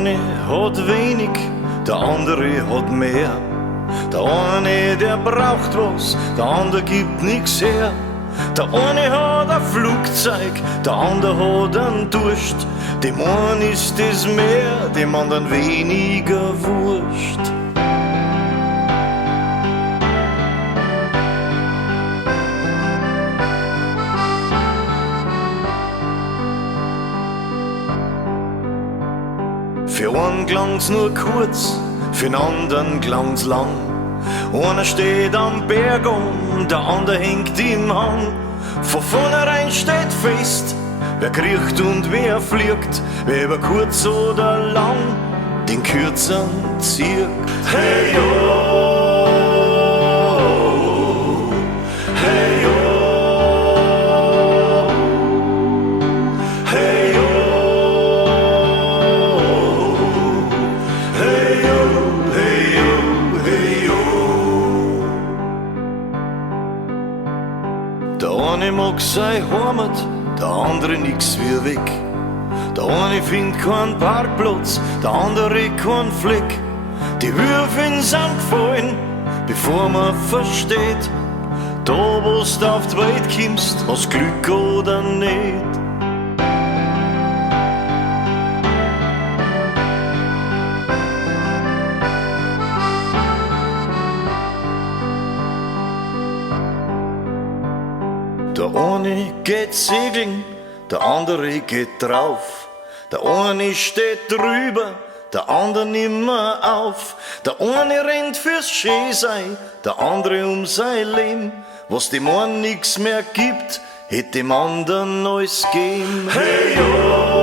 eine hat wenig, der andere hat mehr. Der eine, der braucht was, der andere gibt nix her. Der eine hat ein Flugzeug, der andere hat einen Durst. Dem einen ist es mehr, dem anderen weniger wurscht. Für einen klang's nur kurz, für den anderen klang's lang. Einer steht am Berg und der andere hängt im Hang. Von vornherein steht fest, wer kriecht und wer fliegt, wer über kurz oder lang den Kürzeren zieht. Hey yo, hey yo, hey yo, hey yo, hey yo, hey yo. Der eine mag sein Heimat, der andere nix wie weg. Der eine findet keinen Parkplatz, der andere keinen Fleck. Die Würfel sind gefallen, bevor man versteht, da wo's du auf die Welt kommst, hast Glück oder nicht. Der eine geht segeln, der andere geht drauf. Der eine steht drüber, der andere nimmer auf. Der eine rennt fürs Schönsein, der andere um sein Leben. Was dem einen nix mehr gibt, hätt dem anderen alles gegeben. Hey yo!